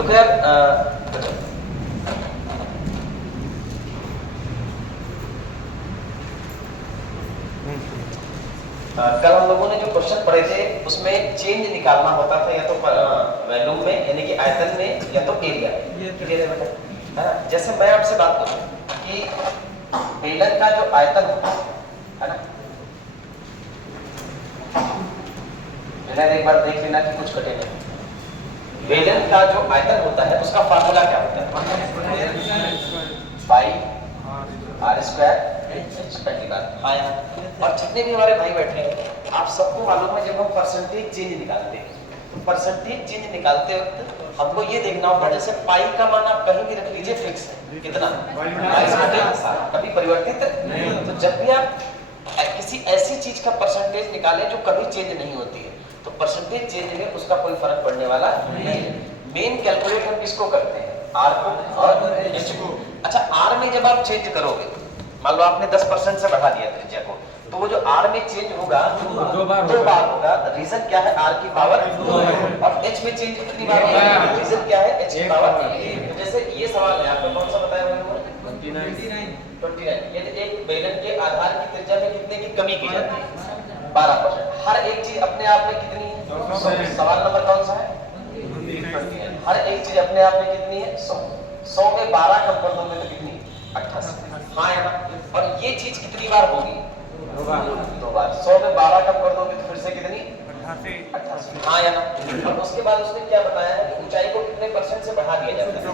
तो खैर कल हम लोगों ने जो क्वेश्चन पढ़े थे उसमें चेंज निकालना होता था या तो वॉल्यूम में यानी कि आयतन में या तो एरिया में। क्लियर है बेटा? है ना? जैसे मैं आपसे बात करूं कि बेलन का जो आयतन होता है ना, बेलन एक बार देख लेना कि कुछ कटे नहीं। बेलन का जो आयतन होता है उसका फार्मूला क्या होता है? पाई आर स्क्वायर एच डिवाइड। हाँ यार, और जितने भी हमारे भाई बैठे हैं आप सबको मालूम है जब हम परसेंटेज चेंज निकालते हैं तो परसेंटेज चेंज निकालते वक्त हमको ये देखना होगा, जैसे पाई का मान आप कहीं भी रख लीजिए फिक्स है, कितना 22/7, कभी परिवर्तित नहीं। तो जब भी आप किसी ऐसी चीज का परसेंटेज निकालें जो कभी चेंज नहीं होती है तो परसेंटेज चेंज में उसका कोई फर्क पड़ने वाला नहीं है। मेन कैलकुलेट हम किसको करते हैं? आर को और एच को। अच्छा, आर में जब आप चेंज करोगे, मान लो आपने 10% से बढ़ा दिया त्रिज्या को, तो वो जो आर में चेंज होगा दो बार होगा। रीजन क्या है? आर की पावर 2 है। और एच में चेंज कितनी बार होगा? रीजन क्या है? एच की पावर 1। तो जैसे ये सवाल है आपको कौन सा बताया हुआ है? 29। यदि एक बेलन के आधार की त्रिज्या में कितने की कमी की जाती है? 12%। हर एक चीज अपने आप में कितनी है? 100। सवाल नंबर कौन सा है? 29। हर एक चीज अपने आप में कितनी है? 100। 100 में 12 कम कर दोगे तो कितनी? 88। हाँ है ना? और ये चीज कितनी बार होगी? 2 बार। 100 में 12 कम कर दोगे तो फिर से कितनी? 88। हाँ या ना? और उसके बाद उसने क्या बताया है कि ऊंचाई को कितने % से बढ़ा दिया जाता है?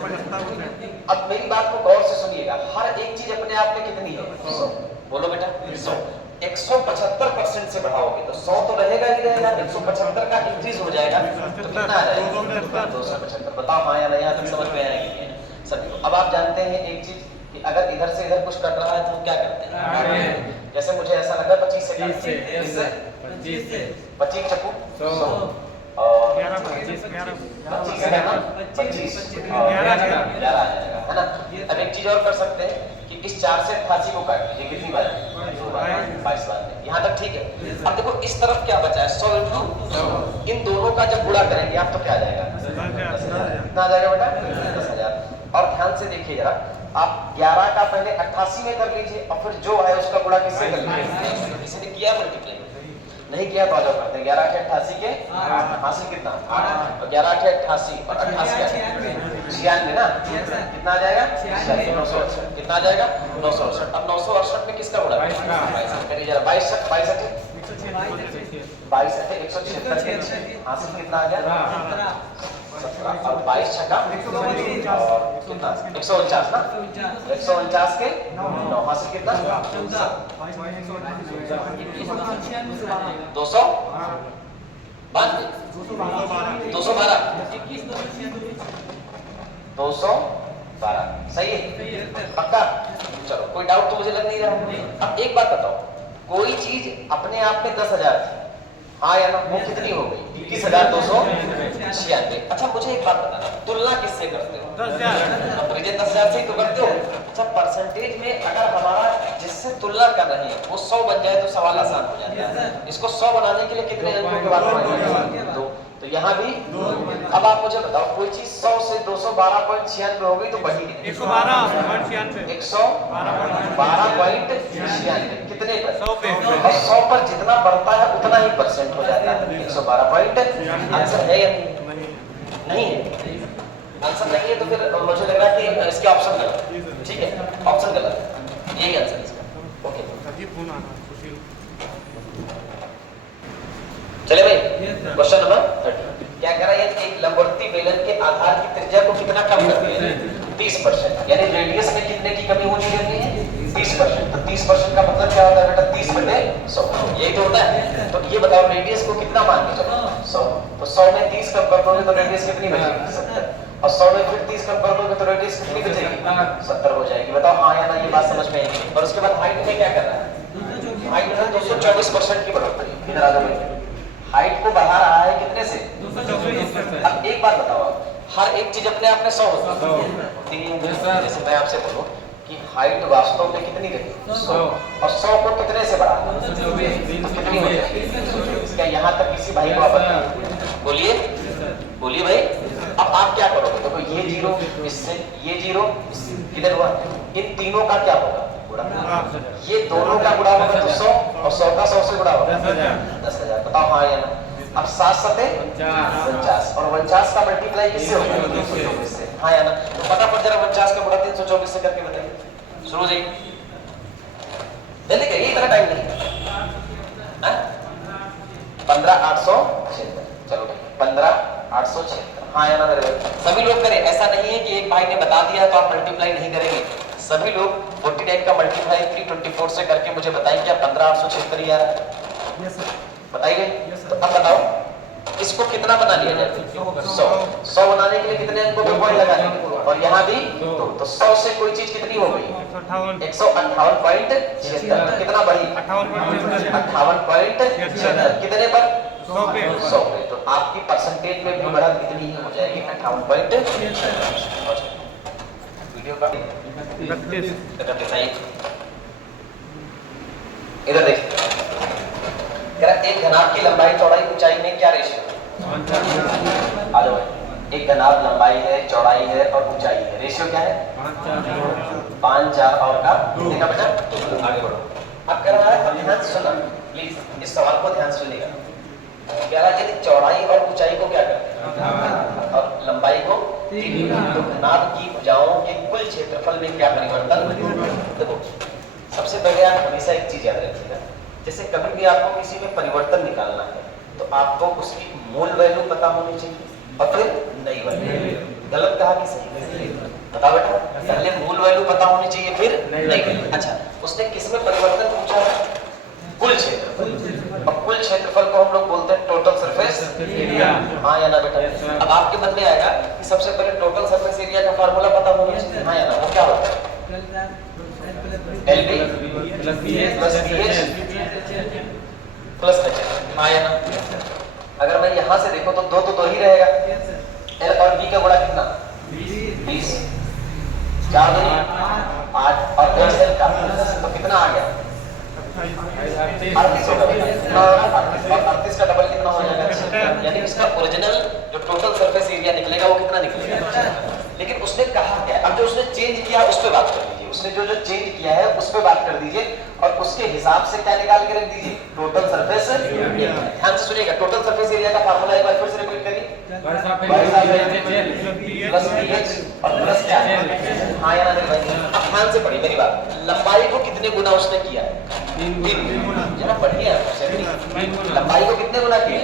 अब मेरी बात को गौर से सुनिएगा, हर एक चीज अपने आप में कितनी है? 100। बोलो बेटा 100। 175% से बढ़ाओगे तो 100 तो रहेगा ही रहेगा, 175 का इंक्रीज हो जाएगा तो कितना आ जाएगा? 275। बताओ हाँ या नहीं? यहाँ तक समझ में आएगी सभी को। अब आप जानते हैं एक चीज कि अगर इधर से इधर कुछ कट रहा है तो हम क्या करते हैं? जैसे मुझे ऐसा लगा 25 से 25 चक्कू 100 और 25 है ना, 25 और 11 आ जाएगा, है ना? अब एक चीज और कर सकते हैं कि इस 4 से 88 को काट लीजिए, कितनी बार? 22 बार। यहाँ तक ठीक है। अब देखो इस तरफ क्या बचा है? 100 × 100। इन दोनों का जब गुणा करेंगे आप तो क्या आ जाएगा? 10,000। कितना आ जाएगा बेटा? 10,000। और ध्यान से देखिए जरा, आप 11 का पहले 88 में कर लीजिए और फिर जो है उसका गुणा किससे कर लीजिए? किसी ने किया मल्टीप्लाई? नहीं किया तो आ जाओ करते हैं। 11 × 88 के हासिल कितना? 8। और 11 × 88 और 88 96 ना? कितना आ जाएगा? 968। कितना आ जाएगा? 968। अब 968 में किसका गुणा? 22 करिए जरा। 22 176 के हासिल कितना आ गया? 17। और 22 छक्का और कितना? 149 ना? 149 के 9 हासिल कितना? 212 सही है? पक्का? चलो कोई डाउट तो मुझे लग नहीं रहा। अब एक बात बताओ, कोई चीज अपने आप में 10,000 थी, हाँ या ना? वो कितनी हो गई? 21,296। अच्छा मुझे एक बात बताना, तुलना किससे करते हो? 10,000 से ही तो करते हो। अच्छा परसेंटेज में अगर हमारा जिससे तुलना कर रहे हैं वो 100 बन जाए तो सवाल आसान हो जाता है। इसको 100 बनाने के लिए कितने अंकों के बाद? 2। तो यहाँ भी 2। अब आप मुझे बताओ कोई चीज 100 से 212.96 हो गई तो बढ़ी 112.96 कितने पर? 100 पे। और 100 पर जितना बढ़ता है उतना ही % हो जाता है। 112 आंसर है या नहीं है? आंसर नहीं है तो फिर मुझे लग रहा है कि इसके ऑप्शन गलत। ठीक है, ऑप्शन गलत, यही आंसर इसका। ओके चले भाई, क्वेश्चन नंबर 30 क्या कह रहा है? एक लंबवर्ती बेलन के आधार की त्रिज्या को कितना कम कर दिया? 30%। यानी रेडियस में कितने की कमी होनी चाहिए? 30%। तो 30% का मतलब क्या होता है बेटा? 30/100 यही तो होता है। तो ये बताओ रेडियस को कितना मान के चलो? 100। तो 100 में 30 कम कर दोगे तो रेडियस कितनी बचेगी? 70। और 100 में फिर 30 कम कर दोगे तो रेडियस कितनी बचेगी? 70 हो जाएगी। बताओ हाँ या ना? ये बात समझ में आएगी। और उसके बाद हाइट में क्या कर रहा है? हाइट में 224% की बढ़ोतरी। इधर आ जाओ, हाइट को बढ़ा रहा है कितने से? 224%। अब एक बात बताओ, हर एक चीज अपने आप में 100 होती है। जैसे मैं आपसे बोलूं कि हाइट वास्तव में कितनी रही? 100। और 100 को कितने से बढ़ा? 224। कितनी हो जाएगी? क्या यहाँ तक किसी भाई को आप बोलिए भाई? अब आप क्या करोगे? देखो ये 0 इससे, ये 0 किधर हुआ? इन तीनों का क्या होगा? गुणा। ये दोनों का गुणा होगा तो 100 और 100 का 100 से गुणा होगा 10,000। बताओ हाँ या ना? अब 7 सते 49 और 49 का मल्टीप्लाई किससे होगा? 324 से। हाँ या ना? तो फटाफट जरा 49 का गुणा 324 से करके बताइए। शुरू जाइए। जल्दी करिए, इतना टाइम नहीं। 15,876। चलो 15,876। हाँ या ना मेरे भाई? सभी लोग करें, ऐसा नहीं है कि एक भाई ने बता दिया तो आप मल्टीप्लाई नहीं करेंगे। सभी लोग 49 का मल्टीप्लाई 324 से करके मुझे बताएं क्या 15,876 ही आ रहा है? बताइए। तो अब बताओ इसको कितना बना लिया जाए? 100 बनाने के लिए कितने अंकों पे पॉइंट लगाएंगे? और यहाँ भी तो 100 से कोई चीज कितनी हो गई? 158.76। कितना बढ़ी? 58.76। कितने पर? 100 पे। तो आपकी परसेंटेज में भी बढ़त कितनी हो जाएगी? 58.76। वीडियो का इधर देखिए, एक घनाभ की लंबाई चौड़ाई ऊंचाई में क्या रेशियो है? आ जाओ। एक घनाभ लंबाई है, चौड़ाई है और ऊंचाई है, रेशियो क्या है? 5, 4 और का देखा बेटा। आगे बढ़ो। अब कह रहा है, ध्यान से सुनना प्लीज, इस सवाल को ध्यान से सुनिएगा। कह रहा है कि चौड़ाई और ऊंचाई को क्या करते हैं और लंबाई को 3। तो घनाभ की भुजाओं के कुल क्षेत्रफल में क्या परिवर्तन? देखो सबसे पहले आप हमेशा एक चीज याद रखिएगा, जैसे कभी भी आपको किसी में परिवर्तन निकालना है तो आपको उसकी मूल वैल्यू पता होनी चाहिए और फिर नई वैल्यू। गलत कहा कि सही? बताओ बेटा। पहले मूल वैल्यू पता होनी चाहिए फिर नई वैल्यू। अच्छा, उसने किस में परिवर्तन पूछा है? कुल क्षेत्रफल। और कुल क्षेत्रफल को हम लोग बोलते हैं टोटल सरफेस एरिया। हाँ या ना बेटा? अब आपके मन में आएगा कि सबसे पहले टोटल सरफेस एरिया का फार्मूला पता होना चाहिए। हाँ या ना? वो क्या होता है? LB plus BH plus HF। हाँ या ना? अगर मैं यहाँ से देखो तो दो ही रहेगा। L और B का गुणा कितना? 20। 4 दूनी 8 और HL का तो कितना आ गया? 38 होगा। 38 का डबल कितना हो जाएगा? यानी इसका ओरिजिनल जो टोटल सरफेस एरिया निकलेगा वो कितना निकलेगा? लेकिन उसने कहा क्या? अब जो उसने चेंज किया उस पर बात कर लीजिए। उसने जो चेंज किया है उस पर बात कर दीजिए और उसके हिसाब से क्या निकाल के रख दीजिए? Total surface area. ध्यान से सुनिएगा, टोटल सरफेस एरिया का फार्मूला एक बार फिर से रिपीट करिए। प्लस BH और प्लस क्या? हाँ या ना मेरे भाई? अब ध्यान से पढ़िए मेरी बात। लंबाई को कितने गुना उसने किया है? 3 गुना। बढ़िया है। लंबाई को कितने गुना किया?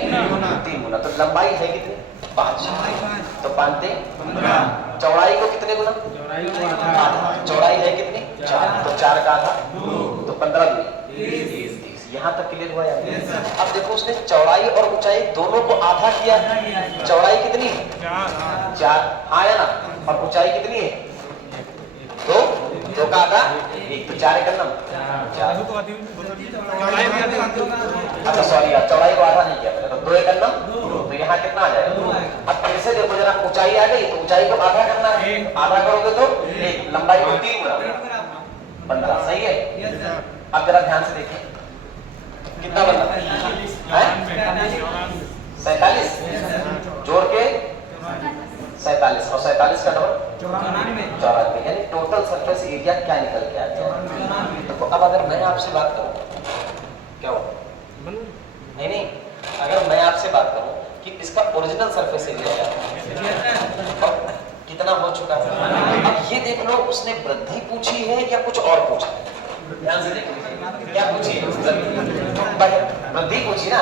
3 गुना। तो लंबाई है कितनी? 5। तो 5 ते 15। चौड़ाई को कितने गुना? आधा। चौड़ाई है कितनी? 4। तो 4 का आधा तो 15 दूनी 30। यहाँ तक क्लियर हुआ यार? अब देखो उसने चौड़ाई और ऊंचाई दोनों को आधा किया। चौड़ाई कितनी? 4। हाँ या ना? और ऊंचाई कितनी है? 2 का आधा 1। तो 4 एकम 4। अच्छा सॉरी यार, चौड़ाई को आधा नहीं किया मैंने, तो 2 एकम 2। तो यहाँ कितना आ जाएगा? अब फिर से देखो जरा, ऊंचाई आ गई तो ऊंचाई को आधा करना है। आधा करोगे तो 1। लंबाई को 3 गुना 15। सही है? अब जरा ध्यान से देखिए कितना बनता है? 47 जोड़ के 47 और 47 का डबल 94। यानी टोटल सरफेस एरिया क्या निकल के आता है? तो अब अगर मैं आपसे बात करूं क्या हो? नहीं, अगर मैं आपसे बात करूं कि इसका ओरिजिनल सरफेस एरिया क्या है कितना हो चुका है, अब ये देख लो उसने वृद्धि पूछी है या कुछ और पूछा है? ध्यान से देखो क्या पूछी है? वृद्धि पूछी ना।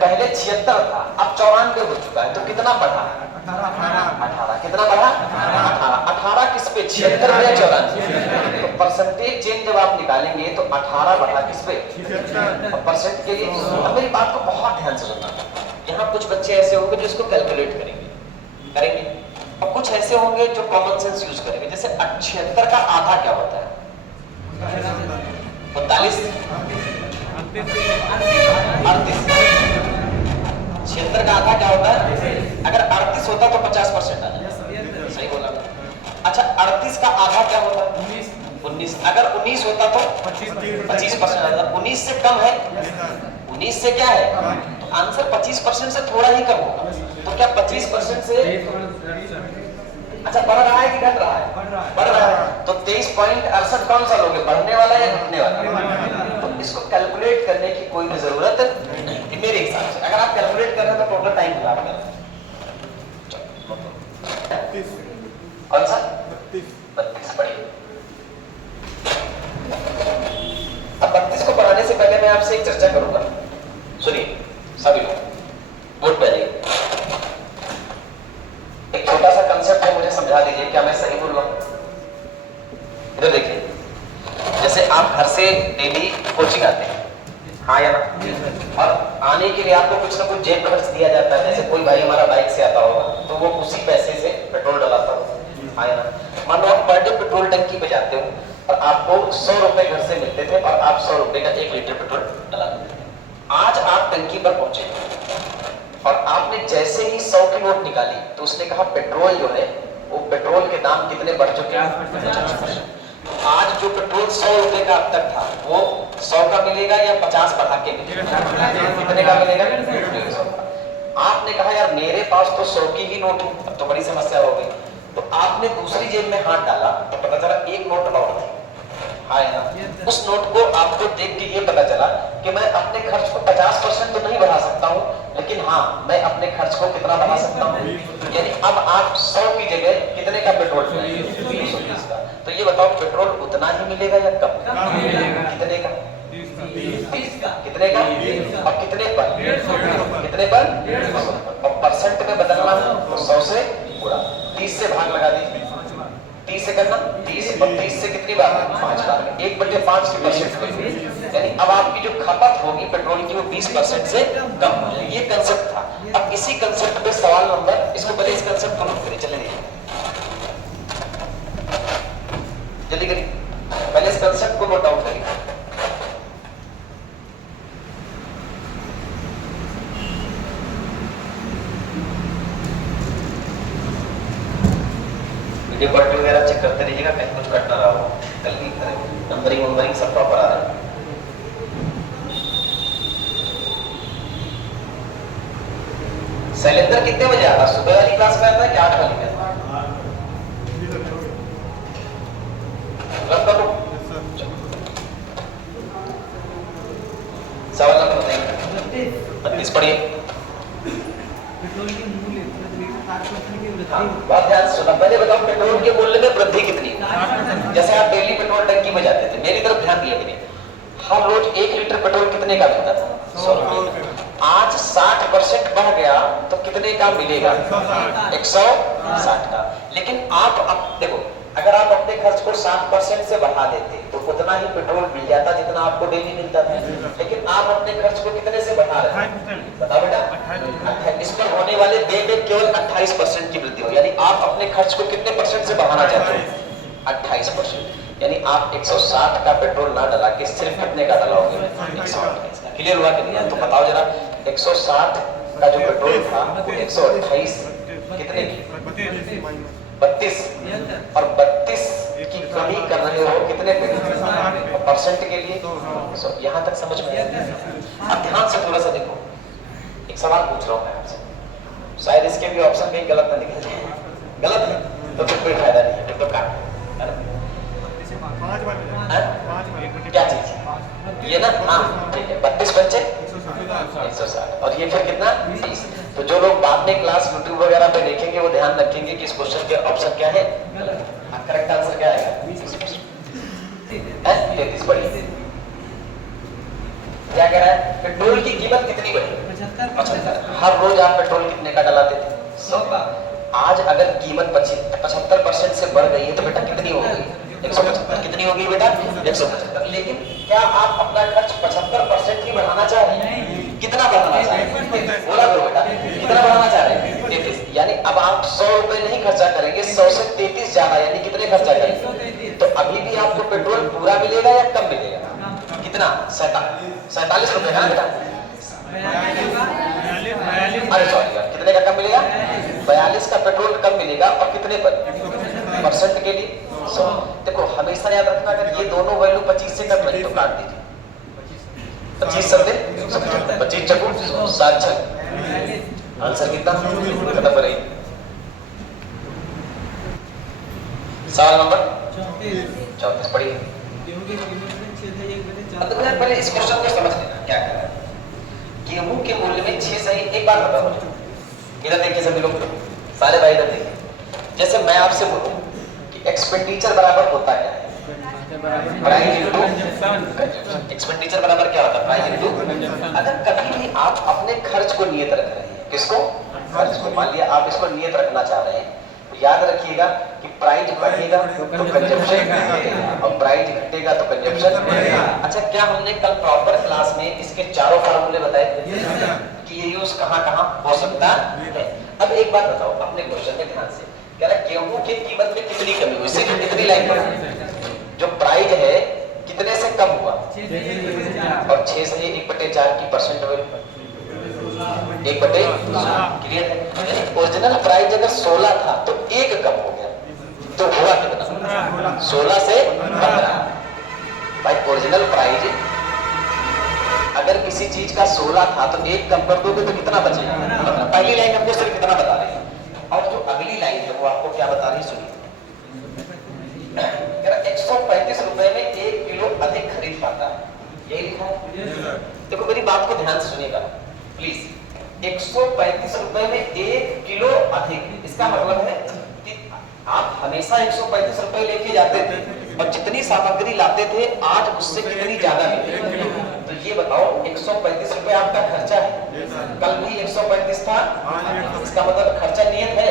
पहले 76 था, अब 94 हो चुका है, तो कितना बढ़ा? 18। कितना बढ़ा? 18 किस पे? 76 या 94? तो परसेंटेज चेंज जब आप निकालेंगे तो 18 बढ़ा किस पे? परसेंट के लिए। अब मेरी बात को बहुत ध्यान से सुनना। यहाँ कुछ बच्चे ऐसे होंगे जो इसको कैलकुलेट करेंगे और कुछ ऐसे होंगे जो कॉमन सेंस यूज करेंगे। जैसे 76 का आधा क्या होता है? 45। 76 का आधा क्या होता है? अगर 38 होता तो 50% आ जाता। सही बोला। अच्छा 38 का आधा क्या होता है? 19। अगर 19 होता तो 25% आ जाता। 19 से कम है? 19 से क्या है? तो आंसर 25% से थोड़ा ही कम होगा। तो क्या 25% से अच्छा बढ़ रहा है कि घट रहा है? बढ़ रहा है। तो 23.68 कौन सा लोगे, बढ़ने वाला या घटने वाला? तो इसको कैलकुलेट करने की कोई भी जरूरत नहीं मेरे हिसाब से। अगर आप कैलकुलेट कर रहे हैं तो टोटल टाइम खराब कर रहे हैं। कौन सा? 32 पढ़िए। अब 32 को पढ़ाने से पहले मैं आपसे एक चर्चा करूंगा, सुनिए सभी लोग, बोर्ड पे आइए। एक छोटा सा कंसेप्ट है, मुझे समझा दीजिए क्या मैं सही बोल रहा हूं? इधर देखिए, जैसे आप घर से डेली कोचिंग आते हैं, हाँ या ना? और आने के लिए आपको कुछ ना कुछ जेब खर्च दिया जाता है। जैसे कोई भाई हमारा बाइक से आता होगा तो वो उसी पैसे से पेट्रोल डलाता होगा, हाँ या ना? मान लो आप पर डे पेट्रोल टंकी पे जाते हो और आपको 100 रुपए घर से मिलते थे और आप 100 रुपए का 1 लीटर पेट्रोल डलाते थे। आज आप टंकी पर पहुंचे और आपने जैसे ही 100 की नोट निकाली तो उसने कहा पेट्रोल जो है वो पेट्रोल के दाम कितने बढ़ चुके हैं। आज जो पेट्रोल 100 रुपए का अब तक था वो 100 का मिलेगा या 50 बढ़ा के मिलेगा? कितने का मिलेगा? 100 का। आपने कहा यार मेरे पास तो 100 की ही नोट है, अब तो बड़ी समस्या हो गई। तो आपने दूसरी जेब में हाथ डाला तो पता चला एक नोट और है, हाँ ना? उस नोट को आपको देख के ये पता चला कि मैं अपने खर्च को 50% तो नहीं बढ़ा सकता हूँ, लेकिन हाँ मैं अपने खर्च को कितना बढ़ा सकता हूँ। यानी अब आप 100 की जगह कितने का पेट्रोल मिलेगा? 220 का। तो ये बताओ पेट्रोल उतना ही मिलेगा या कम? कितने का? 30 का। कितने का? अब कितने पर? कितने पर? और परसेंट में बदलना तो 100 से गुणा, 30 से भाग लगा दीजिए। 30 से करना 30 और 30 से कितनी बार? 5 बार। 1/5 की परसेंट, यानी अब आपकी जो खपत होगी पेट्रोल की वो 20% से कम। ये कंसेप्ट था। अब इसी कंसेप्ट पे सवाल नंबर, इसको पहले इस कंसेप्ट को नोट करिए, चलिए जल्दी करिए, पहले इस कंसेप्ट को नोट डाउन करिए। क्वालिटी वगैरह चेक करते रहिएगा, कहीं कुछ कट ना रहा हो, गलती करें। नंबरिंग सब प्रॉपर आ रहा है। शैलेंद्र कितने बजे आता है? सुबह वाली क्लास में आता है कि 8 वाली में? सवाल नंबर बताइए। 32 पढ़िए। पेट्रोल के मूल्य प्रति लीटर 60% की वृद्धि। बहुत ध्यान से सुना। पहले बताओ पेट्रोल के मूल्य में वृद्धि कितनी? जैसे आप डेली पेट्रोल टंकी में जाते थे, मेरी तरफ ध्यान दिया करिए, हर रोज 1 लीटर पेट्रोल कितने का मिलता था? 100 रुपए। आज 60% बढ़ गया तो कितने का मिलेगा? 160 का। लेकिन आप अब देखो, अगर आप अपने खर्च को 60% से बढ़ा देते तो उतना ही पेट्रोल मिल जाता जितना आपको डेली मिलता था। लेकिन आप अपने खर्च को कितने से बढ़ा रहे हैं? बताओ बेटा। इस पर होने वाले व्यय में केवल 28% की वृद्धि हो, यानी आप अपने खर्च को कितने परसेंट से बढ़ाना चाहते हैं? 28%। यानी आप 160 का पेट्रोल ना डला के सिर्फ कितने का डलाओगे? 128 का। क्लियर हुआ कि नहीं? तो बताओ जरा, 160 का जो पेट्रोल था वो 128 कितने की? 32 और 32 की कमी कर रहे हो कितने पे? परसेंट के लिए। यहाँ तक समझ में आया? अब ध्यान से थोड़ा सा देखो, एक सवाल पूछ रहा हूँ मैं आपसे, शायद इसके भी ऑप्शन कहीं गलत ना निकल जाए। गलत है तो फिर कोई फायदा नहीं है, फिर तो काम है ना? क्या चीज ये ना? हाँ ठीक है, 32 पंचे 160 और ये फिर कितना? 30। तो जो लोग बाद में क्लास यूट्यूब वगैरह पे देखेंगे वो ध्यान रखेंगे कि इस क्वेश्चन के ऑप्शन क्या है? करेक्ट आंसर क्या आएगा? 33 बढ़ी। क्या कह रहा है? पेट्रोल की कीमत कितनी बढ़ी? 75। हर रोज आप पेट्रोल कितने का डलाते थे? 100 का। आज अगर कीमत 75% से बढ़ गई है तो बेटा कितनी हो गई? 175। कितनी होगी बेटा? 175। लेकिन क्या आप अपना खर्च 75% ही बढ़ाना चाह रहे हैं? कितना बढ़ाना चाह रहे हैं? बोला करो बेटा, कितना बढ़ाना चाह रहे हैं? 33। यानी अब आप 100 रुपए नहीं खर्चा करेंगे, 100 से 33 ज्यादा, यानी कितने खर्चा करेंगे? तो अभी भी आपको पेट्रोल पूरा मिलेगा या कम मिलेगा? कितना? 47 रुपए का बेटा। अरे सॉरी यार, कितने का कम मिलेगा? 42 का पेट्रोल कम मिलेगा। और कितने पर? परसेंट के लिए 100। देखो हमेशा याद रखना, अगर ये दोनों वैल्यू 25 से कम है तो काट दीजिए। 25 सबसे 25 चकू 7 छक, आंसर कितना? खत्म करेंगे। सवाल नंबर 34 34 पढ़िए। गेहूं की कीमत में 6 से 1 बटे 4 मतलब यार पहले इस क्वेश्चन को समझ लेना क्या कर रहा है। गेहूं के मूल्य में 6 सही, एक बात बताओ मुझे, इधर देखिए सभी लोग, सारे भाई इधर देखिए। जैसे मैं आपसे बोलूं कि एक्सपेंडिचर बराबर होता क्या है? Price into consumption. एक्सपेंडिचर बराबर क्या होता है? Price into. अगर कभी भी आप अपने खर्च को नियत रख रहे हैं, किसको? खर्च को। मान लिया आप इसको नियत रखना चाह रहे हैं, तो याद रखिएगा कि प्राइस बढ़ेगा तो कंजम्पशन घटेगा और प्राइस घटेगा तो कंजम्पशन बढ़ेगा। अच्छा, क्या हमने कल प्रॉपर क्लास में इसके चारों फार्मूले बताए कि ये यूज कहां-कहां हो सकता है? अब एक बात बताओ अपने क्वेश्चन में ध्यान से, कह रहा गेहूं की कीमत में कितनी कमी हुई? सिर्फ कितनी लाइन पर जो प्राइस है कितने से कम हुआ? 6 से 1 बटे 4 और 6 से 1/4 की परसेंट वैल्यू 1/16 क्लियर है। यानी ओरिजिनल प्राइस अगर 16 था तो 1 कम हो गया, तो हुआ कितना? 16 से 15। भाई ओरिजिनल प्राइस अगर किसी चीज का 16 था तो 1 कम कर दोगे तो कितना बचेगा? पहली लाइन हमको सिर्फ कितना बता रही है, और जो अगली लाइन है वो आपको क्या बता रही है, सुनिए। 135 रुपए में 1 किलो अधिक खरीद पाता है, यही लिखा है। देखो मेरी बात को ध्यान से सुनिएगा प्लीज। 135 रुपए में 1 किलो अधिक, इसका मतलब है कि आप हमेशा 135 रुपए लेके जाते थे और जितनी सामग्री लाते थे आज उससे कितनी ज्यादा मिलती। तो ये बताओ 135 रुपए आपका खर्चा है, कल भी 135 था, इसका मतलब खर्चा नियत है।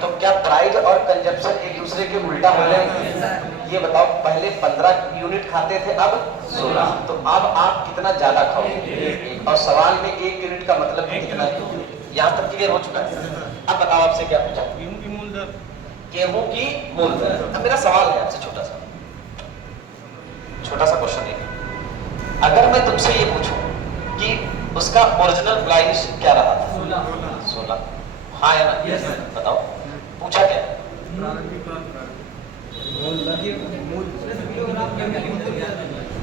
तो क्या प्राइस और कंजप्शन एक दूसरे के उल्टा हो गए? ये बताओ, पहले 15 यूनिट खाते थे, अब 16, तो अब आप कितना ज्यादा खाओगे? और सवाल में 1 यूनिट का मतलब कितना है? यहाँ तक क्लियर हो चुका है। अब बताओ आपसे क्या पूछा? गेहूं की मूल दर। गेहूं की मूल दर। अब मेरा सवाल है आपसे छोटा सा क्वेश्चन है, अगर मैं तुमसे ये पूछूं कि उसका ओरिजिनल प्राइस क्या रहा था? 16। हाँ या ना? Yes, sir. बताओ, पूछा क्या?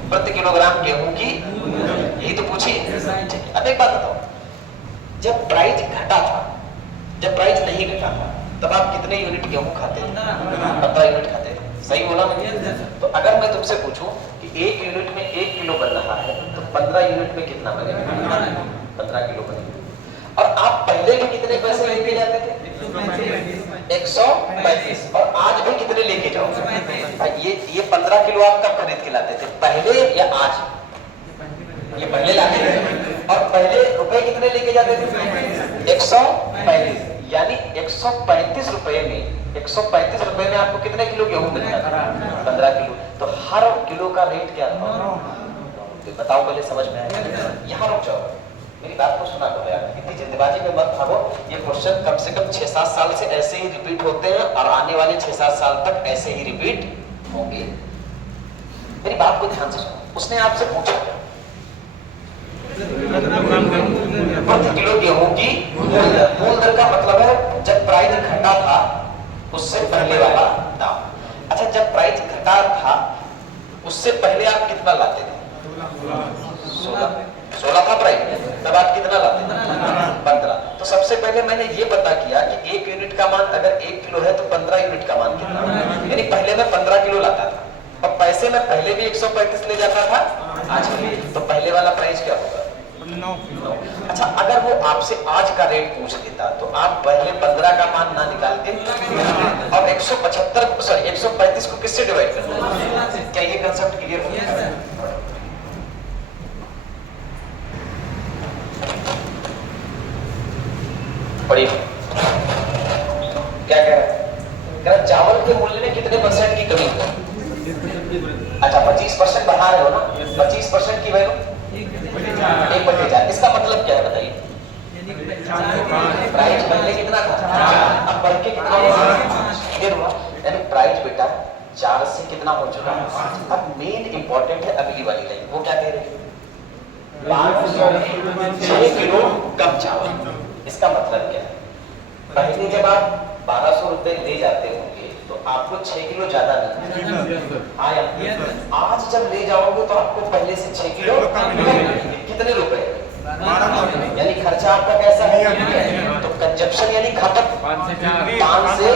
प्रति किलोग्राम गेहूं की, यही तो पूछी। अब एक बात बताओ, जब प्राइस घटा था, जब प्राइस नहीं घटा था, तब आप कितने यूनिट गेहूं खाते थे? 15 यूनिट खाते थे। सही बोला मैंने? तो अगर मैं तुमसे पूछूं कि 1 यूनिट में 1 किलो बन रहा है तो 15 यूनिट में कितना बनेगा? 15 किलो बनेगा। और आप पहले भी कितने पैसे लेके जाते थे? 135। और आज भी कितने लेके जाओगे? ये 15 किलो आप कब खरीद के लाते थे, पहले या आज? ये पहले लाते थे। और पहले रुपए कितने लेके जाते थे? 135। यानी 135 रुपए में 135 रुपए में आपको कितने किलो गेहूं मिलता था? 15 किलो। तो हर किलो का रेट क्या था? तो बताओ, पहले समझ में आया? यहाँ रुक जाओ, मेरी बात को सुना करो यार, इतनी जल्दबाजी में मत भागो। ये क्वेश्चन कम से कम 6-7 साल से ऐसे ही रिपीट होते हैं और आने वाले 6-7 साल तक ऐसे ही रिपीट होंगे। मेरी बात को ध्यान से सुनो। उसने आपसे पूछा क्या? प्रति किलो गेहूं की मूल दर का मतलब है जब प्राइस घटा था उससे पहले वाला दाम। अच्छा, जब प्राइस घटा था उससे पहले आप कितना लाते थे? 16 था प्राइस, तब आप कितना लाते थे? 15। तो सबसे पहले मैंने ये पता किया कि 1 यूनिट का मान अगर 1 किलो है तो 15 यूनिट का मान कितना? यानी पहले मैं 15 किलो लाता था और पैसे में पहले भी 135 ले जाता था, आज भी। तो पहले वाला प्राइस क्या होगा? 9। अच्छा, अगर वो आपसे आज का रेट पूछ लेता तो आप पहले 15 का मान ना निकाल के और 135 को किससे डिवाइड करते? क्या ये कंसेप्ट क्लियर हो गया? पढ़िए क्या कह रहा है? चावल के मूल्य में कितने % की कमी है? अच्छा, 25% बढ़ा रहे हो ना? 25% की वैल्यू 1/4। इसका मतलब क्या है बताइए? प्राइस पहले कितना था? अब बढ़ के कितना हुआ? यानी प्राइस बेटा 4 से कितना हो चुका है? अब मेन इंपॉर्टेंट है अगली वाली लाइन, वो क्या कह रही है? 6 किलो कम चावल। इसका मतलब क्या है? पहले जब आप 1200 रुपए ले जाते होंगे तो आपको 6 किलो ज्यादा मिलता है। आज जब ले जाओगे तो आपको पहले से 6 किलो कितने रुपए? यानी खर्चा आपका कैसा है? तो कंजप्शन यानी खपत 5 से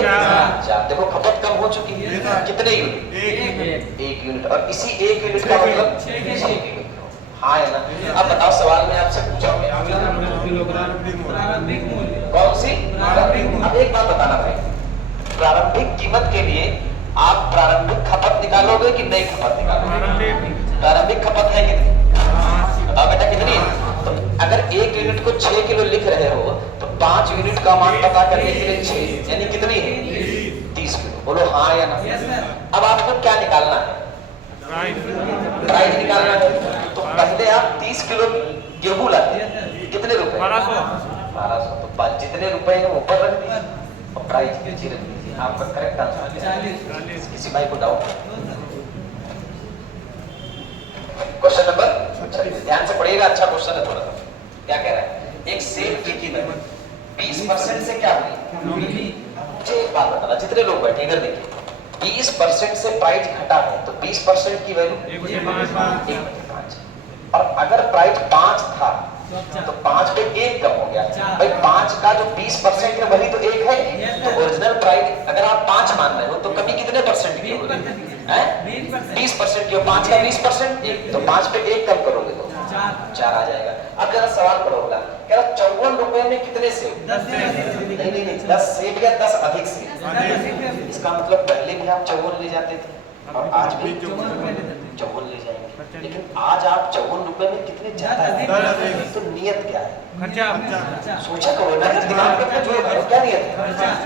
4। देखो खपत कम हो चुकी है, कितने यूनिट? 1 यूनिट। और इसी 1 यूनिट का मतलब 6 यूनिट। हाँ है ना? अब बताओ, सवाल में आपसे पूछा कौन सी? अब एक बात बताना भाई, प्रारंभिक कीमत के लिए आप प्रारंभिक खपत निकालोगे कि नई खपत निकालोगे? प्रारंभिक खपत है कितनी? बताओ बेटा कितनी है? तो अगर 1 यूनिट को 6 किलो लिख रहे हो तो 5 यूनिट का मान पता करने के लिए 6 यानी कितनी है? 30 किलो। बोलो हाँ या ना? अब आपको क्या निकालना है? प्राइस निकालना है। तो पहले आप 30 किलो गेहूं लाते, कितने रुपए? 1200। तो जितने रुपए हैं वो ऊपर रख दीजिए और प्राइस नीचे रख दीजिए। आपका करेक्ट आंसर 40। किसी भाई को डाउट? क्वेश्चन नंबर, ध्यान से पढ़िएगा, अच्छा क्वेश्चन है थोड़ा सा। क्या कह रहा है? एक सेब की कीमत 20% से क्या हुई? मुझे एक बात बताना, जितने लोग बैठे इधर देखिए, 20% से प्राइस घटा है तो 20% की वैल्यू 1/5। और अगर प्राइस 5 था तो 5 पे 1 कम हो गया। भाई 5 का जो 20% है वही तो 1 है। तो ओरिजिनल प्राइस अगर आप 5 मान रहे हो तो कमी कितने परसेंट की होगी? 20% की। 5 का 20% 1, तो 5 पे 1 कम करोगे तो 4 आ जाएगा। अब जरा सवाल करो बोला, कह रहा 54 रुपए में कितने सेब? नहीं, 10 सेब या 10 अधिक सेब। इसका मतलब पहले भी आप 54 ले जाते थे और आज भी 54 ले जाएंगे, लेकिन आज आप 54 रुपए में कितने ज्यादा है? तो नियत क्या है? सोचा करो ना, दिमाग में जो है क्या नियत है?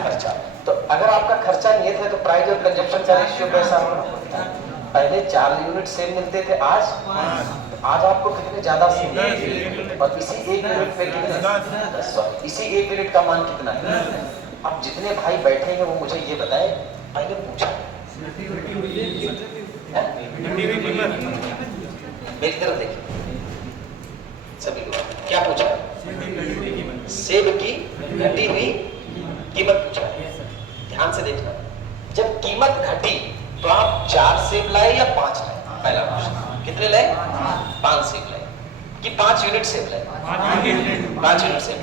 खर्चा। तो अगर आपका खर्चा नियत है तो प्राइस और कंजप्शन का रेशियो कैसा होगा? पहले 4 यूनिट सेब मिलते थे, आज आपको कितने ज्यादा सेब मिलते? और इसी 1 यूनिट पे कितने? 10। इसी 1 यूनिट का मान कितना है? अब जितने भाई बैठे हैं वो मुझे ये बताएं, पहले पूछा मेरी तरफ देखिए सभी लोग, क्या पूछा? सेब की घटी हुई कीमत पूछा है। ध्यान से देखना, जब कीमत घटी तो आप 4 सेब लाए या 5 लाए? पहला क्वेश्चन, कितने लाए? 5 सेब लाए कि 5 यूनिट सेब लाए? 5 यूनिट सेब।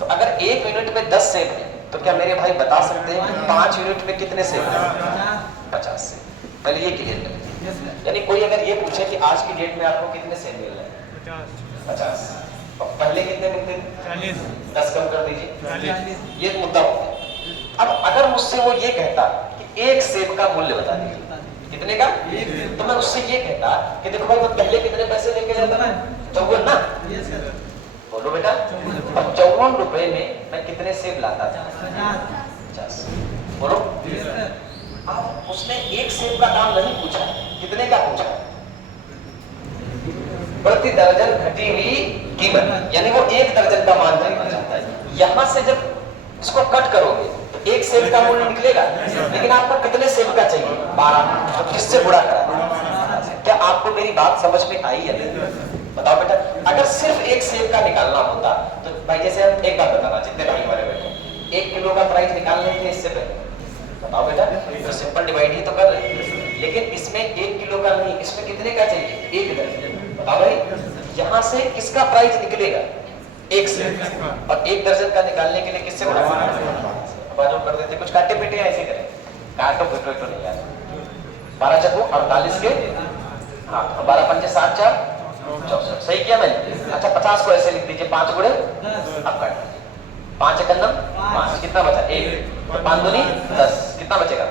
तो अगर 1 यूनिट में 10 सेब है तो क्या मेरे भाई बता सकते हैं कि 5 यूनिट में कितने सेब है? 50 सेब। पहले ये क्लियर कर लीजिए। यानी कोई अगर ये पूछे कि आज की डेट में आपको कितने सेब मिल रहे हैं? 50। और पहले कितने मिलते थे? 10 कम कर दीजिए, ये मुद्दा हो गया। अब अगर मुझसे वो ये कहता कि 1 सेब का मूल्य बता दीजिए, कितने का? तो मैं उससे ये कहता कि देखो भाई, वो पहले कितने पैसे लेके जाता था? 54 ना? बोलो बेटा। और 54 रुपए में मैं कितने सेब लाता था? 50। बोलो। अब उसने 1 सेब का दाम नहीं पूछा, कितने का पूछा? प्रति दर्जन घटी हुई कीमत, यानी वो 1 दर्जन का मान जानना चाहता है। यहां से जब इसको कट करोगे तो 1 सेब का मूल्य निकलेगा, लेकिन आपको कितने सेब का चाहिए? 12। तो किससे गुणा करा? क्या आपको मेरी बात समझ में आई है? बताओ बेटा, अगर सिर्फ 1 सेब का निकालना होता तो भाई, जैसे हम एक बात बताना, जितने भाई हमारे बैठे 1 किलो का प्राइस निकालने थे इससे पहले, बताओ बेटा, तो सिंपल डिवाइड ही तो कर रहे हैं। लेकिन इसमें 1 किलो का नहीं, इसमें कितने का चाहिए? 1 दर्जन। बताओ भाई, यहाँ से किसका प्राइस निकलेगा? 1 से। और 1 दर्जन का निकालने के लिए किससे गुणा करना? अब कर देते, कुछ काटे पीटे ऐसे करें, काटो पीटो तो नहीं यार। 12 चक्कू 48 के, हाँ 12 पंचे 7 4 64। सही किया मैंने? अच्छा 50 को ऐसे लिख दीजिए, 5 गुणे अब काट दीजिए, 5 एकन्नम 5, कितना बचा? 1। तो 5 दूनी 10, कितना बचेगा?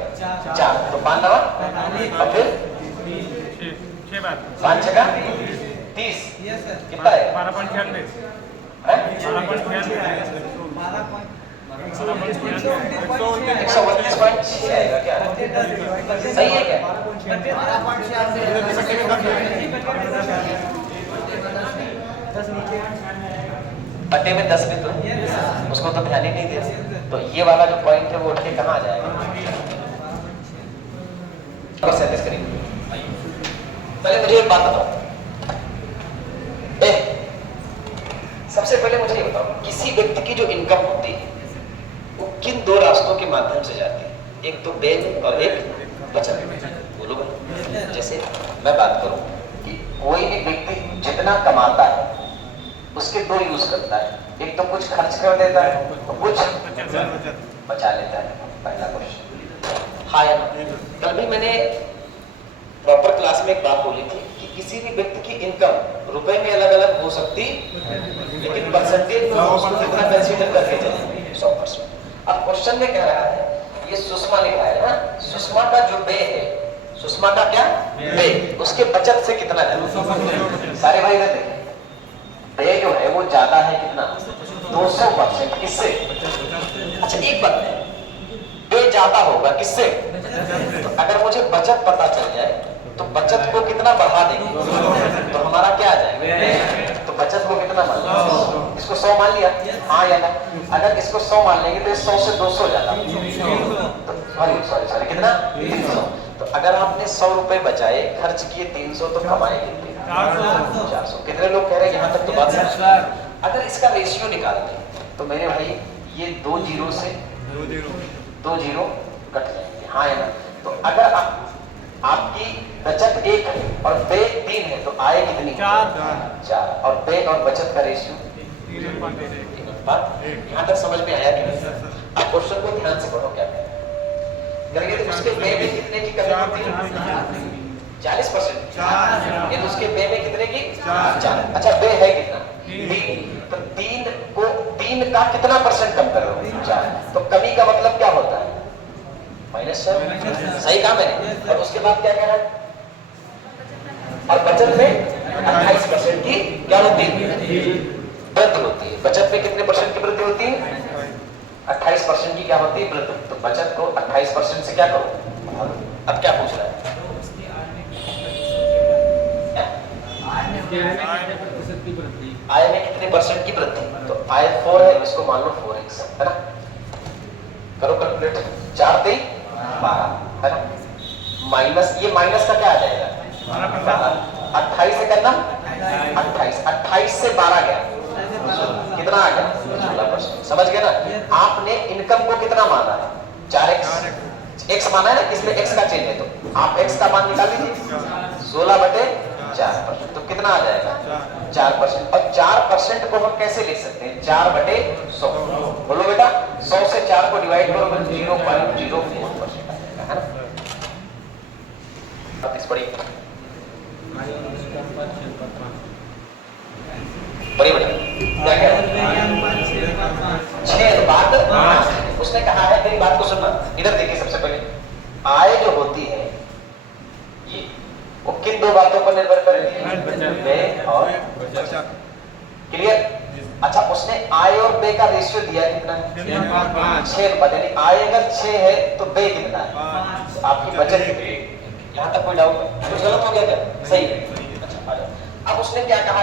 4। तो 5 नवा और फिर 5 छक्का 30, कितना है? 129.6 आएगा क्या? सही है क्या? बटे में 10 भी तो उसको तो ध्यान ही नहीं दिया। तो ये वाला जो पॉइंट है वो उठ के कहाँ आ जाएगा? 37 करेंगे। पहले मुझे एक बात बताओ, सबसे पहले मुझे ये बताओ, किसी व्यक्ति की जो इनकम होती है वो किन 2 रास्तों के माध्यम से जाती है? एक तो देन और एक बचत। बोलो भाई। जैसे मैं बात करूं कि कोई भी व्यक्ति जितना कमाता है उसके दो यूज करता है, एक तो कुछ खर्च कर देता है तो कुछ बचा लेता है। पहला क्वेश्चन हाँ या ना। कल भी मैंने प्रॉपर क्लास में एक बात बोली थी कि किसी भी व्यक्ति की इनकम रुपए में अलग अलग हो सकती, लेकिन परसेंटेज में उसको कितना कंसीडर करके चलेंगे 100%। अब क्वेश्चन में कह रहा है, ये सुषमा लिखा है ना, सुषमा का जो बे है, सुषमा का क्या बे, उसके बचत से कितना ज्यादा। सारे भाई इधर देखें, बे जो है वो ज्यादा है कितना 200%। किससे? अच्छा एक बात है, बे ज्यादा होगा किससे? तो अगर मुझे बचत पता चल जाए तो बचत को कितना बढ़ा देंगे तो हमारा क्या आ जाएगा, तो बचत को कितना मान लिया, इसको 100 मान लिया हाँ या ना। अगर इसको 100 मान लेंगे तो 100 से 200 ज्यादा, तो सॉरी कितना 300। तो अगर आपने 100 रुपए बचाए, खर्च किए 300, तो कमाए कितने 400। कितने लोग कह रहे हैं यहाँ तक तो बात समझ। अगर इसका रेशियो निकाल दें तो मेरे भाई ये 2 जीरो से 2 जीरो कट जाएंगे हाँ या ना। तो अगर आपकी बचत 1 है और बे 3 है तो आय कितनी 4 और बे और बचत का रेशियो यहाँ तक समझ में आया कि नहीं? आप क्वेश्चन को ध्यान से पढ़ो क्या करेंगे। तो उसके बे में कितने की कमी होती है 40%। ये तो उसके बे में कितने की 4। अच्छा बे है कितना 3, तो 3 को 3 का कितना परसेंट कम कर रहे हो 4। तो कमी का मतलब क्या होता है -7। सही कहा मैंने। और उसके बाद क्या कह रहा है, और बचत में 28% की क्या होती है वृद्धि होती है। बचत में कितने परसेंट की वृद्धि होती है 28% की क्या होती है वृद्धि। तो बचत को 28% से क्या करो। अब क्या पूछ रहा है, आय में कितने परसेंट की वृद्धि। तो आय 4 है, इसको मान लो 4x है ना। करो कैलकुलेट, 4 3 12 है ना, माइनस ये माइनस का क्या आ जाएगा 28 से करना 28 से 12 गया कितना आ गया 16%। समझ गए ना। आपने इनकम को कितना माना है 4x, x माना है ना, इसमें x का चेंज है तो आप x का मान निकाल लीजिए 16/4%। तो कितना आ जाएगा 4%। और 4% को हम कैसे लिख सकते हैं 4/100। बोलो बेटा 100 से 4 को डिवाइड करो तो 0.04% है ना। अब इस बड़ी क्या कह रहा है 6 बात उसने कहा है। मेरी बात को सुनना, इधर देखिए। सबसे पहले आय जो होती है ये वो किन 2 बातों पर निर्भर करेगी, बे और बचत। क्लियर। अच्छा उसने आय और बे का रेशियो दिया कितना 6 बटे। आय अगर 6 है तो बे कितना है, तो आपकी बचत कितनी है। यहाँ तक कोई डाउट कुछ गलत हो गया क्या, सही है। अच्छा आ जाओ। अब उसने क्या कहा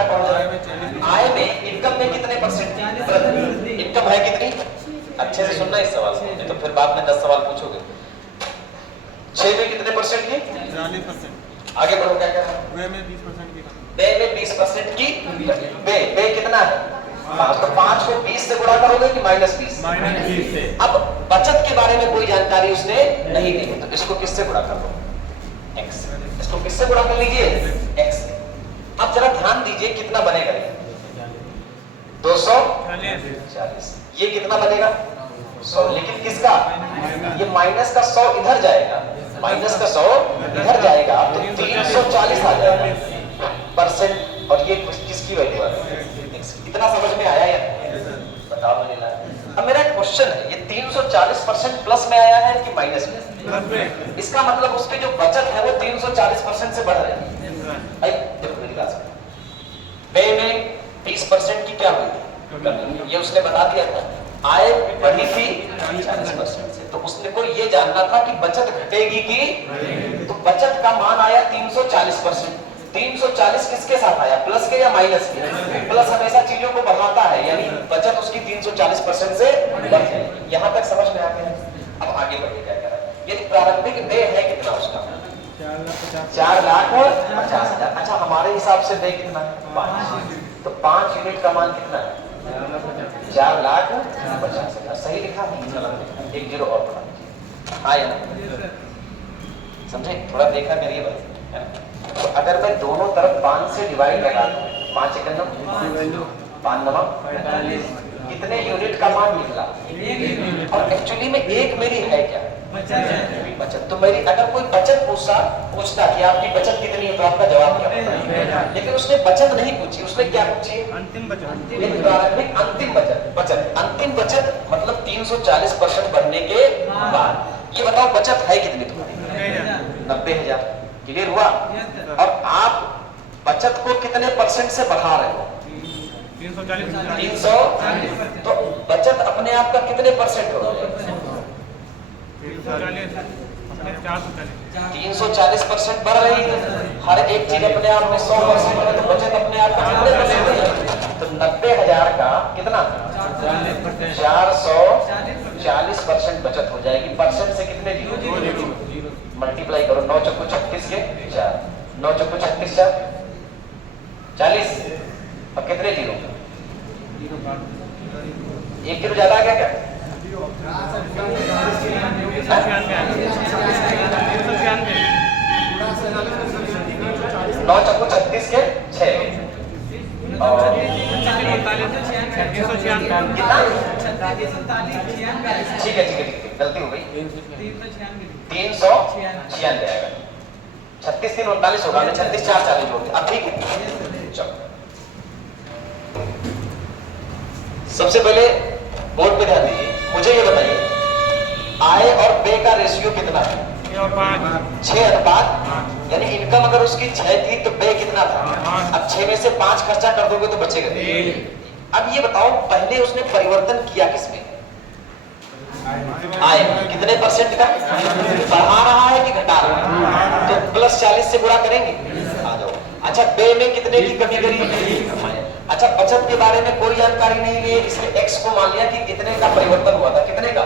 आय में इनकम में कितने परसेंट की इनकम है कितनी। अच्छे से सुनना इस सवाल को, नहीं तो फिर बाद में 10 सवाल पूछोगे। 6 में कितने परसेंट की 40%। आगे बढ़ो क्या कह रहा है, बे में 20% की, बे में 20% की, बे कितना है 5। तो 5 को 20 से गुणा करोगे कि -20 से। अब बचत के बारे में कोई जानकारी उसने नहीं दी, तो इसको किससे गुणा कर लो x। इसको किससे गुणा कर लीजिए x से। अब जरा ध्यान दीजिए कितना बनेगा 240। ये कितना बनेगा 100, लेकिन किसका ये माइनस का 100 इधर जाएगा, माइनस का 100 इधर जाएगा तो 340 आ जाएगा परसेंट। और ये किसकी वैल्यू है, इतना समझ में आया या बताओ मुझे। अब मेरा क्वेश्चन है ये 340% प्लस में आया है कि माइनस में। इसका मतलब उसकी जो बचत है वो 340% से बढ़ रही है। देखो मेरी बात बे में 20% की क्या हुई, ये उसने बता दिया था। आय बढ़ी थी 40% से, तो उसने को ये जानना था कि बचत घटेगी कि, तो बचत का मान आया 340%। 340 किसके साथ आया, प्लस के या माइनस के। प्लस हमेशा चीजों को बढ़ाता है, यानी बचत उसकी 340% से बढ़ जाएगी। यहाँ तक समझ में आ गया। अब आगे बढ़िए क्या कह रहा है, यदि प्रारंभिक व्यय है कितना उसका 4,50,000। अच्छा हमारे हिसाब से व्यय कितना है 5, तो 5 यूनिट का मान कितना है 4,50,000। सही लिखा है, 1 जीरो और बढ़ा दीजिए। हाँ यार समझे, थोड़ा देखा करिए भाई। तो अगर मैं दोनों तरफ 5 से डिवाइड लगा दूं, 5 एकम 5 9 कितने यूनिट का मान निकला? और एक्चुअली में एक मेरी है क्या? बचत। तो मेरी अगर कोई बचत पूछता कि आपकी बचत कितनी है तो आपका जवाब क्या होगा? लेकिन उसने बचत नहीं पूछी, उसने क्या पूछी? अंतिम बचत। प्रारंभिक अंतिम बचत। अंतिम बचत मतलब 340% बढ़ने के बाद। ये बताओ बचत है कितनी तुम्हारी? 90,000। क्लियर हुआ? और आप बचत को कितने परसेंट से बढ़ा रहे हो? 300। तो बचत अपने आप का कितने परसेंट हो गया? 340% बढ़ रही है। हर एक चीज अपने आप में 100% है, तो बचत अपने आप का कितने परसेंट है? तो 90,000 का कितना? 440% बचत हो जाएगी। परसेंट से कितने जीरो? मल्टीप्लाई करो। 9 चौको 36 के 4, 9 चौको 36 4 40। अब कितने जीरो? 1 जीरो ज्यादा आ गया क्या? 9 चौको 36 के 6 और ठीक है, गलती हो गई। 396 आएगा। 36 3 39 होगा, 36 4 40 जोड़ दिया। अब ठीक है, चलो सबसे पहले बोर्ड पे ध्यान दीजिए। मुझे ये बताइए आय और व्यय का रेशियो कितना है? 6 अनुपात। यानी इनकम अगर उसकी 6 थी तो व्यय कितना था? अब 6 में से 5 खर्चा कर दोगे तो बचेगा। अब ये बताओ पहले उसने परिवर्तन किया किसमें? आय कितने परसेंट का? बढ़ा रहा है कि घटा रहा है? तो प्लस 40 से गुणा करेंगे। आ जाओ। अच्छा व्यय में कितने की कमी करी? अच्छा बचत के बारे में कोई जानकारी नहीं है, इसलिए x को मान लिया कि इतने का परिवर्तन हुआ था। कितने का?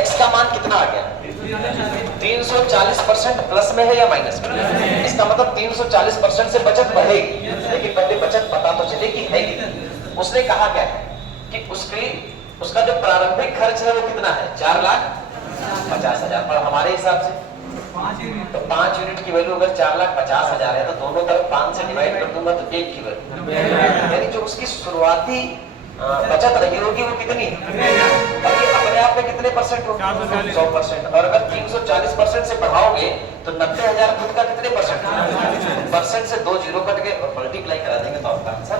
x का मान कितना आ गया? 340% प्लस में है या माइनस में? इसका मतलब 340% से बचत बढ़ेगी, लेकिन पहले बचत पता तो चले कि है कितनी। उसने कहा क्या है कि उसका जो प्रारंभिक खर्च है वो कितना है? 4,50,000। पर हमारे हिसाब से तो 5 यूनिट की वैल्यू अगर 4,50,000 है तो दोनों तरफ 5 से डिवाइड कर दूंगा तो 1 की वैल्यू, यानी जो उसकी शुरुआती बचत रही होगी वो कितनी? और ये अपने आप में कितने परसेंट होगी? 100%। और अगर 340% से बढ़ाओगे तो 90,000 खुद का कितने परसेंट? परसेंट से 2 जीरो कट के और मल्टीप्लाई करा देंगे तो आपका आंसर।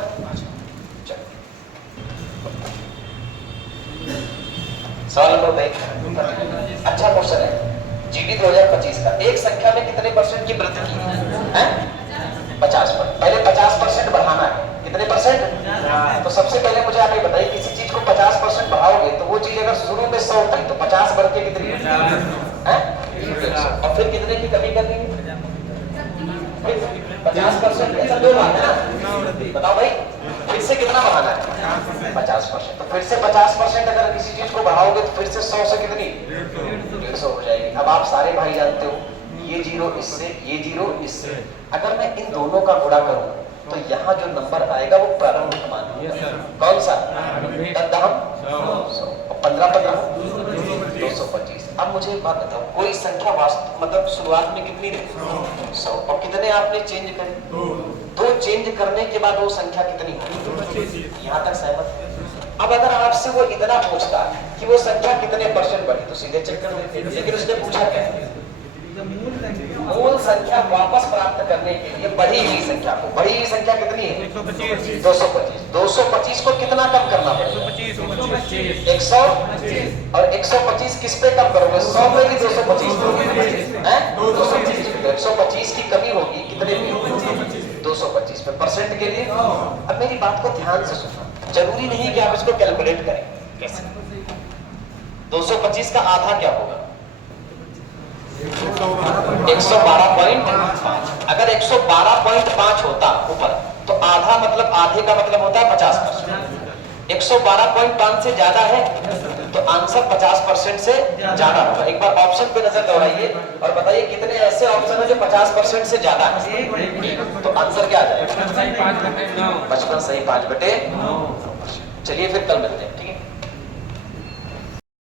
सवाल नंबर 1 अच्छा क्वेश्चन है। जीडी 2025 का एक संख्या में कितने परसेंट की वृद्धि की है? 50%। पहले 50% बढ़ाना है। कितने परसेंट? तो सबसे पहले मुझे आप ये बताइए किसी चीज को 50% बढ़ाओगे तो वो चीज अगर शुरू में 100 थी तो 50 बढ़ के कितनी है? और फिर कितने की कमी करनी है? 50%। ऐसा 2 बात है ना, बताओ भाई फिर से कितना बढ़ाना है? 50%। तो फिर से 50% अगर किसी चीज को बढ़ाओगे तो फिर से 100 से कितनी? 150 हो जाएगी। अब आप सारे भाई जानते हो ये जीरो इससे, ये जीरो इससे, अगर मैं इन दोनों का गुणा करूं तो यहाँ जो नंबर आएगा वो प्रारंभिक मान है। कौन सा? 100 और 15 225। अब मुझे एक बात बताओ कोई संख्या वास्तव मतलब शुरुआत में कितनी रही? 100। और कितने आपने चेंज करी? 2 चेंज करने के बाद वो संख्या कितनी होगी? यहाँ तक सहमत है? अब अगर आपसे वो इतना पूछता कि वो संख्या कितने परसेंट बढ़ी तो सीधे चेक कर देते, लेकिन उसने पूछा क्या? मूल संख्या वापस प्राप्त करने के लिए बढ़ी हुई संख्या को। बढ़ी हुई संख्या कितनी है? 225। 225 को कितना कम करना पड़ेगा? 100। और 125 किस पे कम करोगे? 100 पे कि 225 पे? 225 पे। 125 की कमी होगी कितने पे? 225 पे। परसेंट के लिए अब मेरी बात को ध्यान से सुनना, जरूरी नहीं कि आप इसको कैलकुलेट करें। कैसे? 225 का आधा क्या होगा? 112.5। अगर 112.5 होता ऊपर तो आधा मतलब आधे का मतलब होता है 50%। 112.5 से ज्यादा है तो आंसर 50% से ज्यादा होगा। एक बार ऑप्शन पे नजर दौड़ाइए और बताइए कितने ऐसे ऑप्शन है जो 50% से ज्यादा है। तो आंसर क्या आ जाएगा? 55 सही 5/9। चलिए फिर कल मिलते हैं।